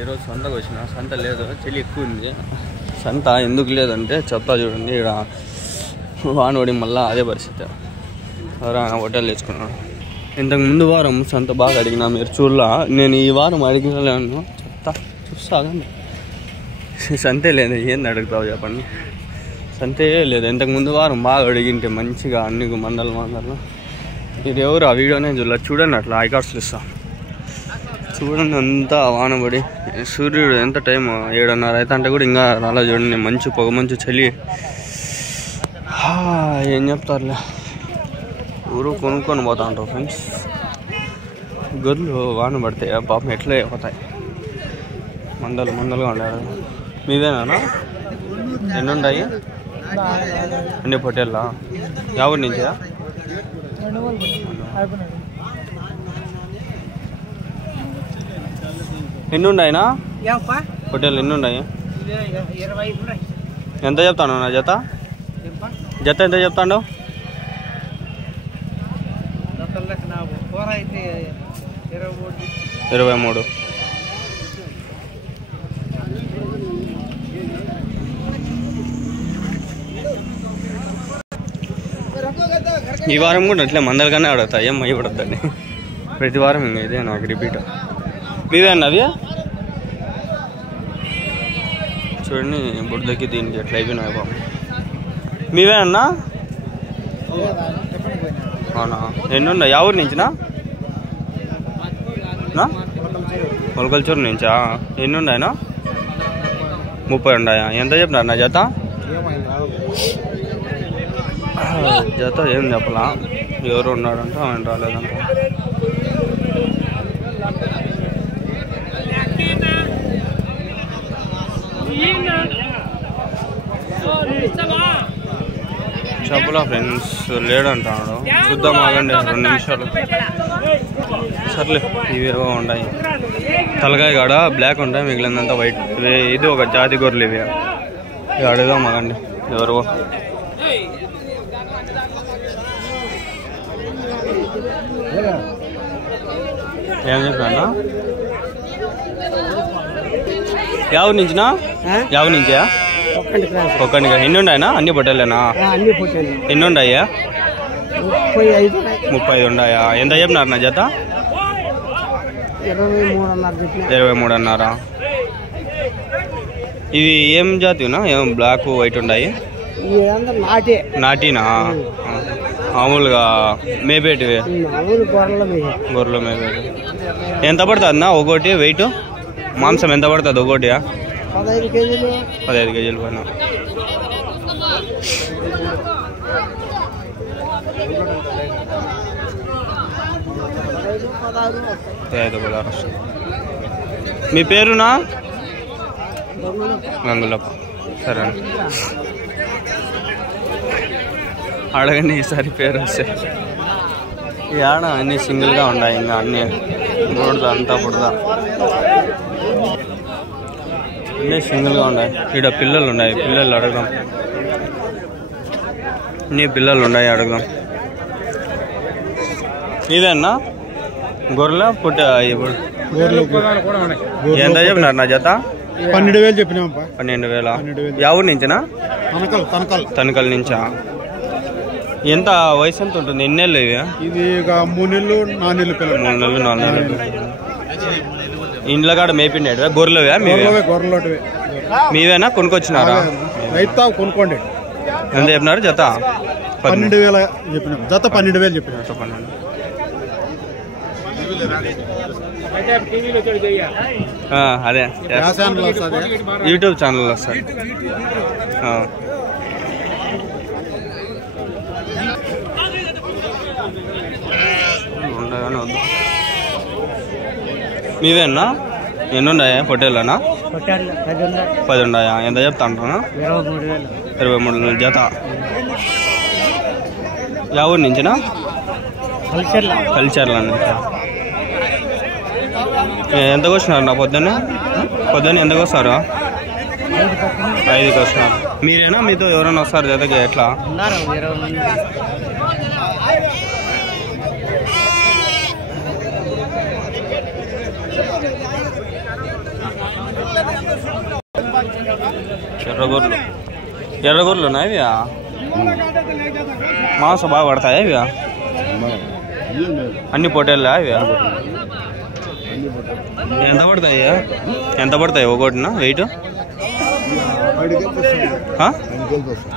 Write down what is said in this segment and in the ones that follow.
ఈరోజు సంతకు వచ్చిన సంత లేదు, చలి ఎక్కువ ఉంది. సంత ఎందుకు లేదంటే చెప్తా చూడండి. ఇక్కడ వానోడి మళ్ళీ అదే పరిస్థితి. హోటల్ తెచ్చుకున్నాను. ఇంతకు ముందు వారం సంత బాగా అడిగినా, మీరు చూడలా. నేను ఈ వారం అడిగినాను, చెప్తా చూస్తాగండి. సంతే లేదు, ఏంది అడుగుతావు చెప్పండి. సంతే లేదు. ఇంతకు ముందు వారం బాగా అడిగింటే మంచిగా అన్ని మండలం ఇది ఎవరు ఆ వీడియోనే చూడండి. అట్లా ఐకార్డ్స్లు ఇస్తా చూడండి. అంతా వానబడి సూర్యుడు ఎంత టైం 7:30 అయితే అంటే కూడా ఇంకా రాలా చూడండి. మంచు పొగ మంచు చలి ఏం చెప్తారులే. ఊరు కొనుక్కొని పోతా ఉంటారు ఫ్రెండ్స్. గొర్రెలు వాన పడితే పాపం ఎట్లా అయిపోతాయి. మందలుగా ఉండాలి. మీదేనా? ఎన్ని ఉన్నాయి? అన్ని పొట్టేళ్ళ ఎవరి నుంచి? ఎన్ని ఉన్నాయినా పొట్టేళ్ళు? ఎన్ని ఉన్నాయి? ఎంత చెప్తాను నా జత? ఎంత చెప్తాడు? 23. ఈ వారం కూడా అట్లే మందలుగానే ఆడతా. ఏం అయ్యపడద్దండి. ప్రతి వారం ఇంకా ఇదే నాకు రిపీట్. మీవేనా అవి? చూడండి బుడ్డకి దీనికి ఎట్లా అయిపోయినాయి బాబు. మీవే అన్నా? అవునా? ఎన్ని ఉన్నాయి? ఎవరి నుంచినా? మొలకల్చూరు నుంచా? ఎన్ని ఉన్నాయనా? 30 ఉన్నాయా? ఎంత చెప్పినారు నా జత? జత ఏం చెప్పలా. ఎవరు ఉన్నాడంట, ఆయన రాలేదంట. చెప్పలా ఫ్రెండ్స్, లేడంటాడు. చూద్దాం ఆగండి 2 నిమిషాలు. సర్లే, ఇవేవో ఉన్నాయి. తలకాయ కాడ బ్లాక్ ఉంటాయి, మిగిలినంతా వైట్. ఇది ఒక జాతి గొర్రెలు ఇవి. అడుగుదాం ఆగండి ఎవరో. ఏం చెప్పినా? ఎవరి నుంచినా? ఎవరి నుంచా? ఒక్కడిగా. ఎన్ని ఉన్నాయనా? అన్ని పొట్టేలేనా? ఎన్ని ఉన్నాయా? 35 ఉన్నాయా? ఎంత చెప్పినారు నా జత? 23 అన్నారా? ఇవి ఏం జాతినా? ఏం బ్లాక్ వైట్ ఉన్నాయి? నాటినా? మామూలుగా మేపేటివి? గొర్రెలు మేపేటి. ఎంత పడుతుంది అన్న ఒకటి వెయిట్? మాంసం ఎంత పడుతుంది ఒకటి? 15 కేజీలు పైన. మీ పేరునా? గంగులప్ప. సరే అండి, అడగండి ఈసారి పేరు వస్తే. ఈ ఆడ అన్నీ సింగిల్గా ఉన్నాయి. ఇంకా అన్నీ బుడద అంతా బుడద, అన్నీ సింగిల్గా ఉన్నాయి. ఇక్కడ పిల్లలు ఉన్నాయి. పిల్లలు అడగదాం. నీ పిల్లలు ఉన్నాయి, అడగదాం. ఇదేనా గొర్రెల పుట్ట? ఎంత చెప్పినారు నా జత? 12,000 చెప్పినా. 12,000. ఎవరి నుంచినా? తనకల్ నుంచా? ఎంత వయసు ఎంత ఉంటుంది? ఎన్ని నెలలు ఇవి? ఇది 3 నెలలు 4 నెలలు పిల్లలు. 3 నెలలు 4 నెలలు. ఇంట్లో కాడ మేపిండేటివా? గొర్రెలువా? మీవేనా? కొనుక్కొచ్చినారా? రైతా కొనుక్కోండి. ఎంత చెప్పినారు జత? 12,000 చెప్పినా. జత 12,000 చెప్పినా. అదే యూట్యూబ్ ఛానల్ వస్తుంది. ఉండగానే వద్దు. మీవేనా? ఎన్ని ఉన్నాయా పొట్టేళ్ళనా? 10 ఉన్నాయా? ఎంత చెప్తా అంటున్నా? 23,000 జత. ఎవరి నుంచినా? కల్చర్ల నుంచి. ఎంతకు వచ్చినారు నా పొద్దున్న ఎంతకు వస్తారు? 5కి వస్తున్నారు. మీరేనా? మీతో ఎవరైనా వస్తారు జతకి? ఎట్లా? ఎర్రగొర్రెలు ఎర్రగొర్రెలు ఉన్నాయి ఇవి మాంసం బాగా పడతాయా ఇవి అన్ని పొట్టేళ్ళా ఇవి ఎంత పడతాయి ఒకటినా వెయిట్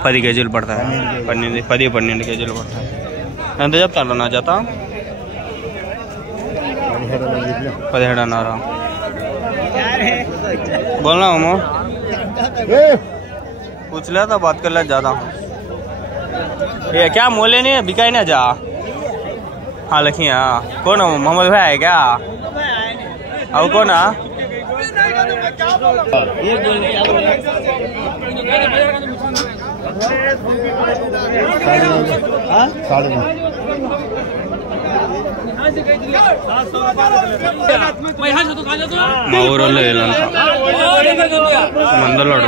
10 కేజీలు పడతాయి 10-12 కేజీలు పడతాయి ఎంత చెప్తాను నా జత 17.5 बोलना हम पूछ लिया था बात कर लिया ज़्यादा ये क्या मोले नहीं बिकाई ना जा हाँ लखी हाँ कौन हो मोहम्मद भाई है क्या अब कौन है మా ఊరోళ్ళు వీళ్ళంతా మందలోడు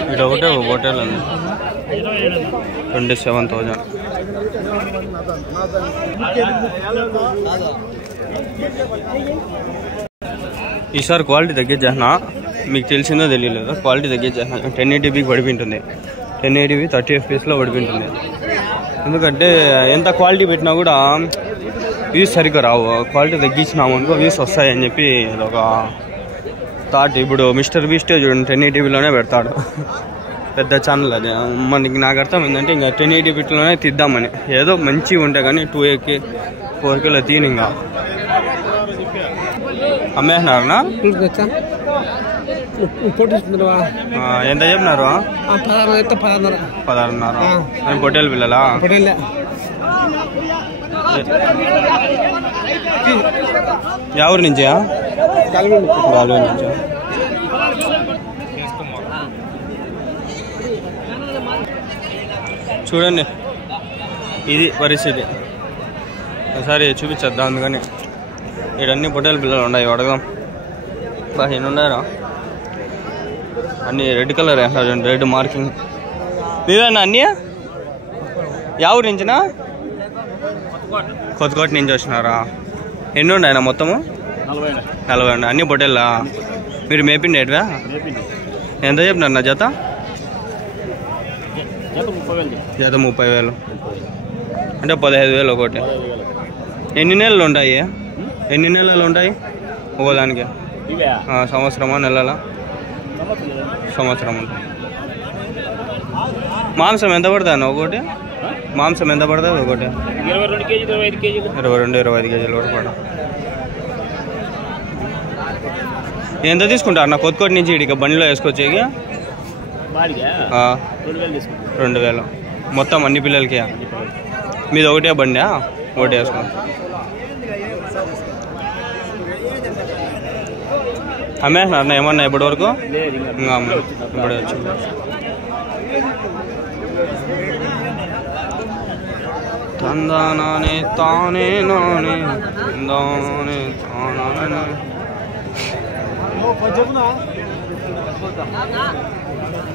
ఇక్కడ ఒకటే హోటల్ ఉంది 27,000 ఈసారి క్వాలిటీ తగ్గించేసిన మీకు తెలిసిందో తెలియలేదు క్వాలిటీ తగ్గించేసిన 1080pకి పడిపోయింటుంది 1080p 30 fpsలో పడిపోయింటుంది ఎందుకంటే ఎంత క్వాలిటీ పెట్టినా కూడా వ్యూస్ సరిగ్గా రావు క్వాలిటీ తగ్గించినాము అనుకో వ్యూస్ వస్తాయని చెప్పి ఒక థాట్ ఇప్పుడు మిస్టర్ బీస్టే చూడండి 1080pలోనే పెడతాడు పెద్ద ఛానల్ అది మనకి నాకు అర్థం ఏంటంటే ఇంకా 1080pలోనే తీద్దామని ఏదో మంచిగా ఉంటే కానీ 2K 4Kలో తీయను ఇంకా అమ్మేసినారనా ఎంత చెప్పినారు 16.5 పొట్టేలు పిల్లలా ఎవరి నుంచి చూడండి ఇది పరిస్థితి ఒకసారి చూపించేద్దాం అందుకని ఇక్కడన్నీ పొట్టేలు పిల్లలు ఉన్నాయి అడగదాం బాగా ఎన్ని ఉన్నారా అన్నీ రెడ్ కలర్ చూడండి రెడ్ మార్కింగ్ మీవేనా అన్నీ ఎవరి నుంచినా కొత్తకోట నుంచి వచ్చినారా ఎన్ని ఉన్నాయన మొత్తము 40 ఉండి అన్నీ పొట్టేళ్ళా మీరు మేపిండి ఎటువా ఎంత చెప్పినారు నా జత 30,000 అంటే 15,000 ఒకటి ఎన్ని నెలలు ఉంటాయి ఒకదానికి సంవత్సరమా నెలలా సంవత్సరం ఉంటుంది మాంసం ఎంత పడుతుంది ఒకటి మాంసం ఎంత పడుతుంది ఒకటి 22-25 కేజీలు వరకు పడ ఎంత తీసుకుంటారు నా కొత్తకోట నుంచి ఇక బండిలో వేసుకొచ్చేకి 2,000 మొత్తం అన్ని పిల్లలకి మీది ఒకటే బండి ఒకటి వేసుకో అమ్మేస్తున్నా ఏమన్నా ఇప్పటి వరకు ఇంకా ఇప్పుడే వచ్చి తందానే తానే నానే తందానే తానే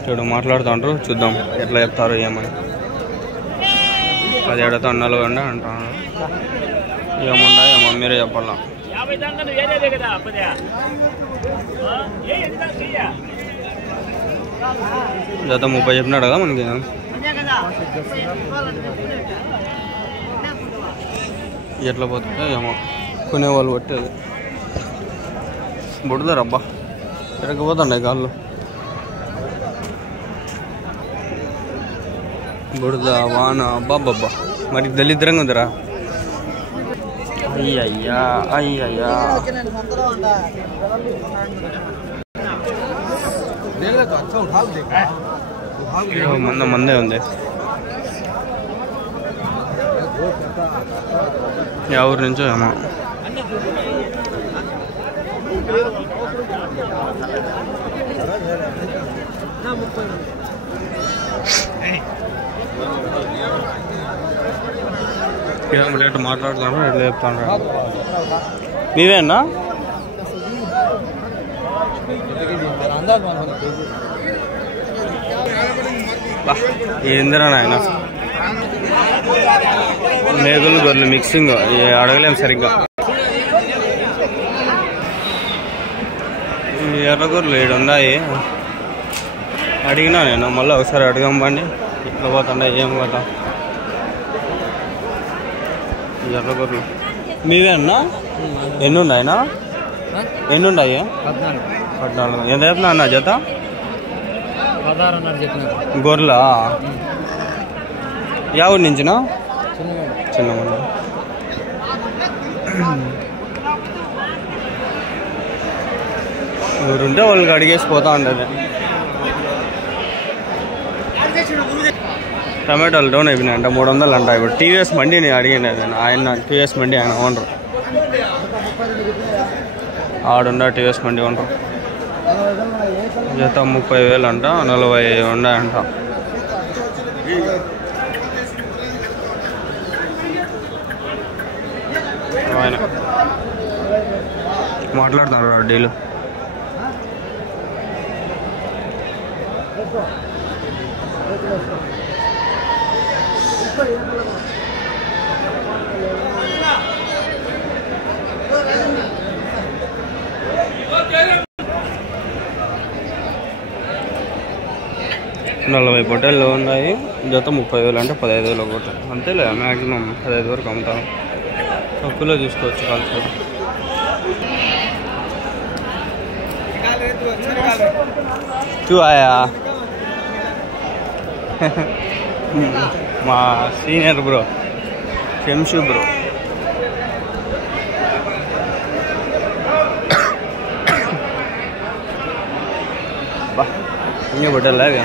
చూడు మాట్లాడుతూ ఉంటారు చూద్దాం ఎట్లా చెప్తారు ఏమని 17.40 అంటారు ఏముండా ఏమో మీరే చెప్పాలా జత 30 చెప్పినాడు కదా మనకి ఎట్లా పోతుందో ఏమో కొనేవాళ్ళు పట్టేది బుడదారబ్బా ఎరకపోతుండే కాళ్ళు బుడద వాన అబ్బాబ్బా మరి దళిద్రంగా ఉందిరా అయ్యయ్యా అయ్యయ్యా మందే ఉంది ఎవరి నుంచో ఏమో రేటు మాట్లాడుతాను ఎట్లా చెప్తాను నీవేనా ఏందిరా నాయన మేకలు గొర్రెలు మిక్సింగ్ అడగలేం సరిగ్గా ఎర్రగొర్రెలు 7 ఉన్నాయి. అడిగినా నేను, మళ్ళీ ఒకసారి అడగం బండి ఇట్లా పోతుండే ఏం కదా. ఎర్రగొర్రెలు మీవేనా? ఎన్ని ఉన్నాయినా? ఎన్ని ఉన్నాయి? 14. ఎంత చెప్తున్నా అన్న జత? 16 గొర్రెలా? ఎవరి నుంచినా? చిన్నమండ. ఊరుంటే వాళ్ళకి అడిగేసి పోతా ఉంటుంది. టమాటాలు డౌన్ అయిపోయినాయంట, 300 అంట. ఇప్పుడు టీవీఎస్ మండిని అడిగింది ఆయన, టీవీఎస్ మండి ఆయన ఓనరు. ఆడుండ టీవీఎస్ మండి ఓనరు. జత 30,000 అంట, 40 ఉన్నాయంట. ఆయన మాట్లాడుతున్నారు డీలు. నలభై పొట్టేళ్ళు ఉన్నాయి. జత 30,000 అంటే 15,000 ఒకటి అంతేలే. మ్యాక్సిమం 15 వరకు అమ్ముతాం. తక్కువలో తీసుకోవచ్చు కాల్చు. క్యూ ఆయా మా సీనియర్ బ్రో శంషు బ్రో. బా ఇంకా పొట్టేళ్ళ ఇవి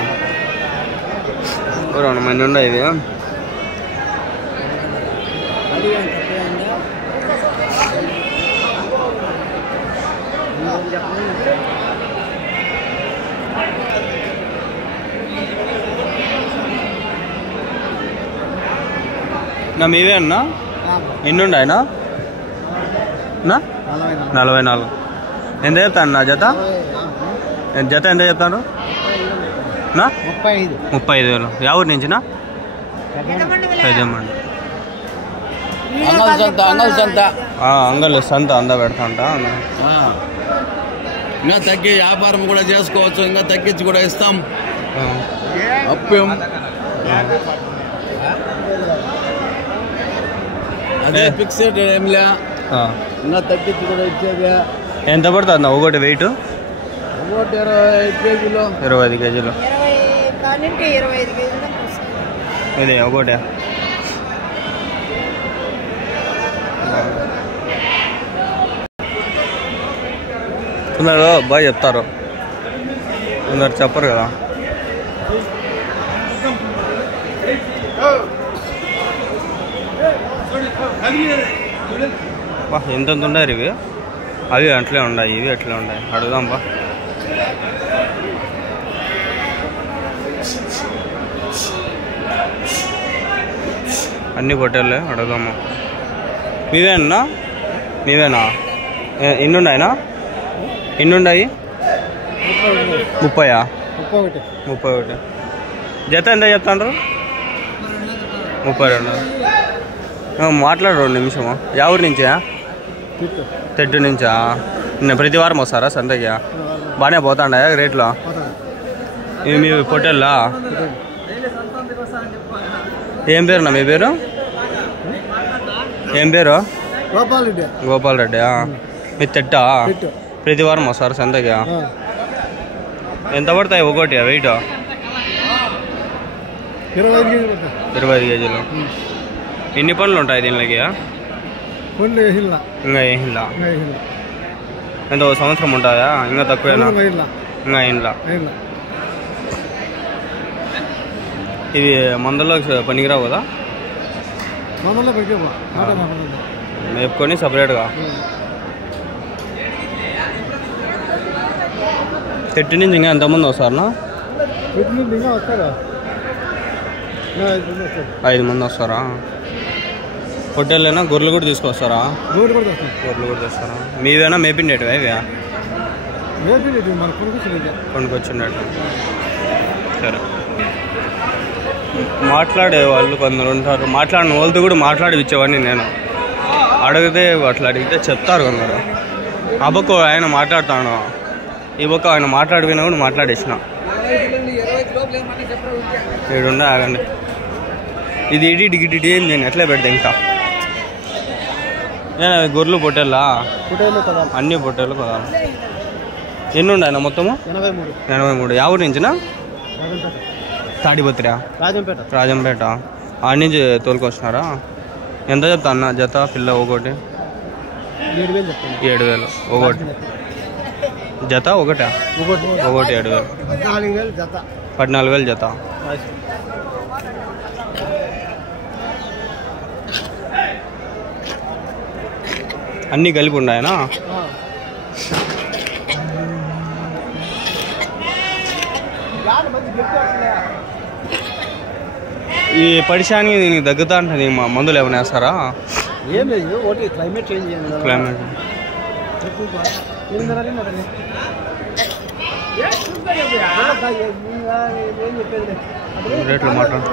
2 మంది ఉన్నాయి. ఇవి నా మీవే అన్నా? ఎన్ని ఉన్నాయన్నా? 44. ఎంత చెప్తాను నా జత? జత ఎంత చెప్తాను? 35,000. ఎవరి నుంచినా? పెద్దమండి. అంగల్ సంత అంద పెడతా ఉంటా. ఇంకా తగ్గి వ్యాపారం కూడా చేసుకోవచ్చు, ఇంకా తగ్గించి కూడా ఇస్తాం. అప్పం అదే ఫిక్స్డ్ ఏంలే, ఇంకా తగ్గించి కూడా ఇచ్చేది. ఎంత పడుతుంది ఒకటి వెయిట్? ఒకటి 25 కేజీలు. 25 కేజీలు. ఇది ఒకటే. కొందరు బాగా చెప్తారు, కొందరు చెప్పరు కదా. బా ఎంతెంత ఉన్నాయి ఇవి? అవి అట్లే ఉన్నాయి, ఇవి అట్లే ఉన్నాయి. అడుగుదాం బా. అన్నీ పొట్టేళ్ళే, అడుగుదాము. మీవేనా? మీవేనా? ఎన్ని ఉన్నాయినా? ఎన్ని ఉన్నాయి? 30. 31. జత ఎంత చెప్తాండ్రు? 32. మాట్లాడు 2 నిమిషము. ఎవరి నుంచా? తెట్టు నుంచా? నేను ప్రతి వారం వస్తారా సంతకి? బాగానే పోతాండా రేట్లో? ఇవి మీ పొట్టేళ్ళా? ఏం పేరునా మీ పేరు? ఏం పేరు? గోపాల్ రెడ్డి. మీ తెట్టా? ప్రతి వారం వస్తారు సంతకి? ఎంత పడతాయి ఒకటి వెయిట్? 25 కేజీలు. ఎన్ని పనులు ఉంటాయి దీనికి? ఇంకా ఏహిల్లా. ఎంత 1 సంవత్సరం ఉంటుందా? ఇంకా తక్కువేనా? ఇంకా ఇంట్లో. ఇది మందలో పనికిరావు కదా? మేపుకొని సపరేట్గా. తెట్టి నుంచి ఇంకా ఎంతమంది వస్తారన్నా? 5 మంది వస్తారా? పొట్టేళ్ళైనా గొర్రెలు కూడా తీసుకొస్తారా? గొర్రెలు కూడా తెస్తారా? మీవేనా మేపిండేటివా ఇవి? కొనుక్కొచ్చిండేటి. సరే, మాట్లాడే వాళ్ళు కొందరు ఉంటారు. మాట్లాడిన వాళ్ళతో కూడా మాట్లాడిచ్చేవాడిని నేను. అడిగితే అట్లా అడిగితే చెప్తారు కొందరు. అబ్బకు ఆయన మాట్లాడతాను, ఈ బొక్క ఆయన మాట్లాడిపోయినా కూడా మాట్లాడేసిన ఏడుండే ఆగండి. ఇది ఇడి ఏం నేను ఎట్లా పెడతా ఇంకా గొర్రెలు పొట్టేళ్ళా అన్ని పొట్టేళ్ళు కదా. ఎన్ని ఉండే ఆయన మొత్తము 83. ఎవరి నుంచినా తాడిపత్రియా రాజంపేట ఆడి నుంచి తోలుకొచ్చినారా? ఎంత చెప్తా అన్న జత పిల్ల ఒకటి 7,000 ఒకటి జత ఒకటి 7,000 14,000 జత. అన్నీ కలిపి ఉన్నాయనా? ఈ పరిశానికి దీనికి తగ్గుతా అంటే మా మందులు ఏమైనా వేస్తారా? ఏం లేదు, ఒకటి క్లైమేట్ చేంజ్ చేయండి. క్లైమేట్ రేట్లు మాట్లాడు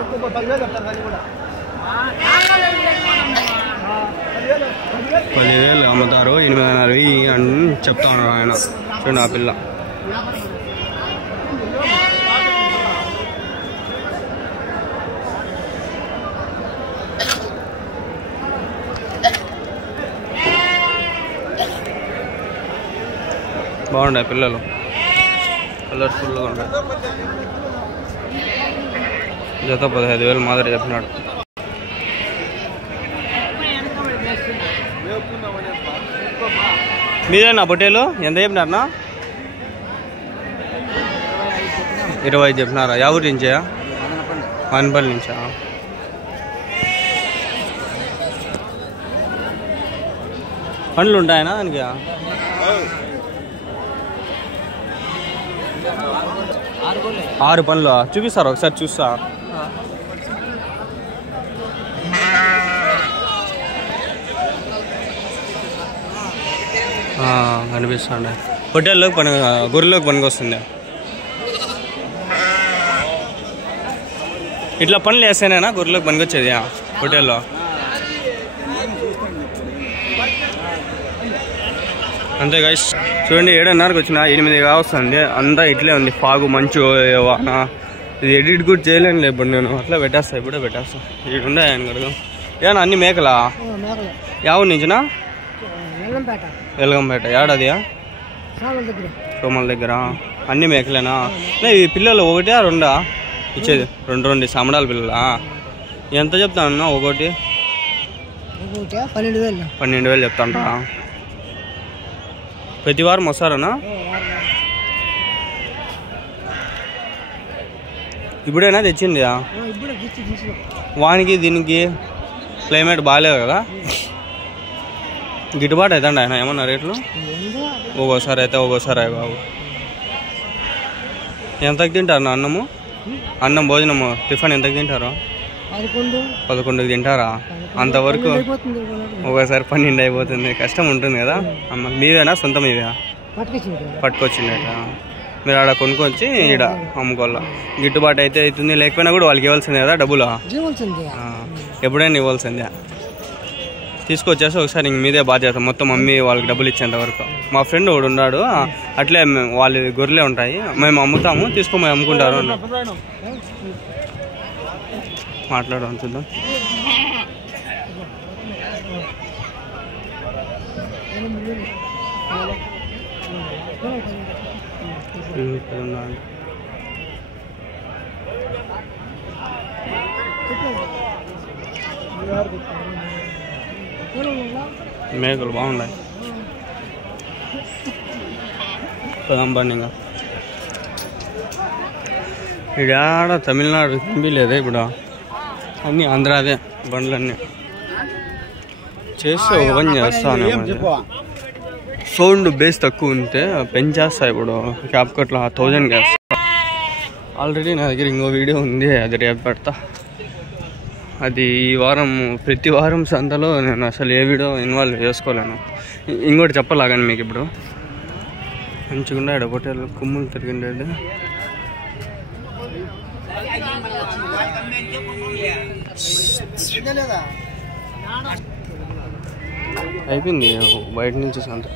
10,000 అమ్ముతారు, 8,500 అని చెప్తా ఉన్నారు ఆయన. చూడండి ఆ పిల్ల బాగుంటాయి పిల్లలు, కలర్ఫుల్గా ఉంటాయి. జత 15,000 మాదిరి చెప్పినాడు. మీదేనా పొట్టేలు? ఎంత చెప్పినారన్నా? 20 చెప్పినారా? ఎవరి నుంచా? వానపల్లి నుంచా? పండ్లు ఉంటాయనా దానికి? 6 పండ్లు చూపిస్తారు, ఒకసారి చూస్తా. కనిపిస్తుండే హోటల్లోకి గొర్రెలోకి పనికి వస్తుంది. ఇట్లా పనులు వేస్తేనేనా గొర్రెలోకి పనికి వచ్చేది హోటల్లో? అంతే గైస్, చూడండి 7:30కి వచ్చిన 8 కావస్తుంది. అంతా ఇట్లే ఉంది, ఫాగు మంచు వాన. ఇది ఎడిట్ కూడా చేయలేను ఇప్పుడు నేను, అట్లా పెట్టేస్తా, ఇప్పుడే పెట్టేస్తా. ఇక్కడ ఉండే ఆయన కడగం. ఏమన్నా అన్ని మేకలా? ఎవరి నుంచినా? వెల్గంపేట. ఏడాది సోమల దగ్గర. అన్ని మేకలేనా? ఈ పిల్లలు 1 2 ఇచ్చేది? 2 సమడాల పిల్లలా? ఎంత చెప్తానన్నా ఒకటి? 12,000 చెప్తాంటా. ప్రతి వారం వస్తారన్నా? ఇప్పుడైనా తెచ్చింది? వానికి దీనికి క్లైమేట్ బాగాలేదు కదా, గిట్టుబాటు అవుతాండి ఆయన ఏమన్నా రేట్లు? ఒక్కోసారి అయితే ఒక్కోసారి అయ్యి బాబు. ఎంతకు తింటారు నా అన్నము? అన్నం భోజనము టిఫిన్ ఎంతకు తింటారు? 11కి తింటారా? అంతవరకు ఒకసారి 12 అయిపోతుంది, కష్టం ఉంటుంది కదా. అమ్మ మీవేనా సొంతం? ఇవే పట్టుకొచ్చిండట మీరు ఆడ కొనుక్కొచ్చి ఈడ అమ్ముకోవాలా? గిట్టుబాటు అయితే అవుతుంది, లేకపోయినా కూడా వాళ్ళకి ఇవ్వాల్సిందే కదా డబ్బులు? ఎప్పుడైనా ఇవ్వాల్సిందే. తీసుకొచ్చేసి ఒకసారి ఇంక మీదే బాధ్యత మొత్తం, మమ్మీ వాళ్ళకి డబ్బులు ఇచ్చేంత వరకు. మా ఫ్రెండ్ ఒకడు ఉన్నాడు, అట్లే వాళ్ళ గొర్రెలే ఉంటాయి, మేము అమ్ముతాము, తీసుకొని అమ్ముకుంటారు. మాట్లాడడం చూద్దాం. మేకలు బాగున్నాయి. పదంబండిగా ఇక్కడ తమిళనాడు తిండిలేదే, ఇప్పుడు అన్నీ ఆంధ్రాదే బండ్లన్నీ. చేస్తే ఒక పని చేస్తాను, సౌండ్ బేస్ తక్కువ ఉంటే పెంచేస్తాయి. ఇప్పుడు క్యాప్ కట్లో 1000 గ్యాస్. ఆల్రెడీ నా దగ్గర ఇంకో వీడియో ఉంది, అది రేపు పెడతా. అది ఈ వారం, ప్రతి వారం సంతలో నేను అసలు ఏ వీడియో ఇన్వాల్వ్ చేసుకోలేను. ఇంకోటి చెప్పలాగాని మీకు ఇప్పుడు మంచిగా ఎడబొట్టేళ్ళు కుమ్ములు తిరిగిండేది. అయిపోయింది బయట నుంచి సంత.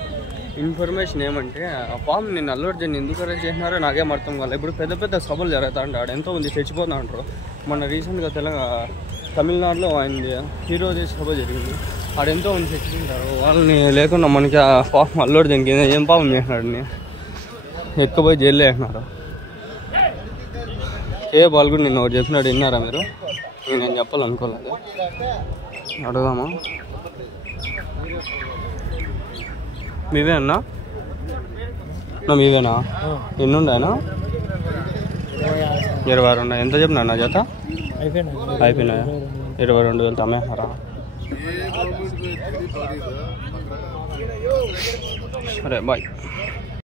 ఇన్ఫర్మేషన్ ఏమంటే ఆ పాము నేను అల్లు అర్జున్ ఎందుకు అరెస్ట్ చేసినారో నాకేం అర్థం కాలేదు. ఇప్పుడు పెద్ద పెద్ద సభలు జరుగుతా అంటే ఆడ ఎంతో మంది చచ్చిపోతా ఉంటారు. మొన్న రీసెంట్గా తమిళనాడులో ఆయన హీరోది సభ జరిగింది. ఆడ ఎంతో మంది చచ్చిపోతారు. వాళ్ళని లేకుండా మనకి ఆ పాపం అల్లు అర్జున్కి ఏం పాపం చేసినాడని ఎత్తుకుపోయి జైల్లో వేసినారు. బాల్ కూడా నిన్న ఒకటి చెప్పినాడు, విన్నారా మీరు? నేను చెప్పాలనుకోలేదు, అడుగుదామా? మీవే అన్నా? మీవేనా? ఎన్ని ఉన్నాయన్నా? 22 ఉన్నాయి. ఎంత చెప్పినా అన్న జత? అయిపోయినాయా? 22,000 అమ్మేస్తారా? సరే బాయ్.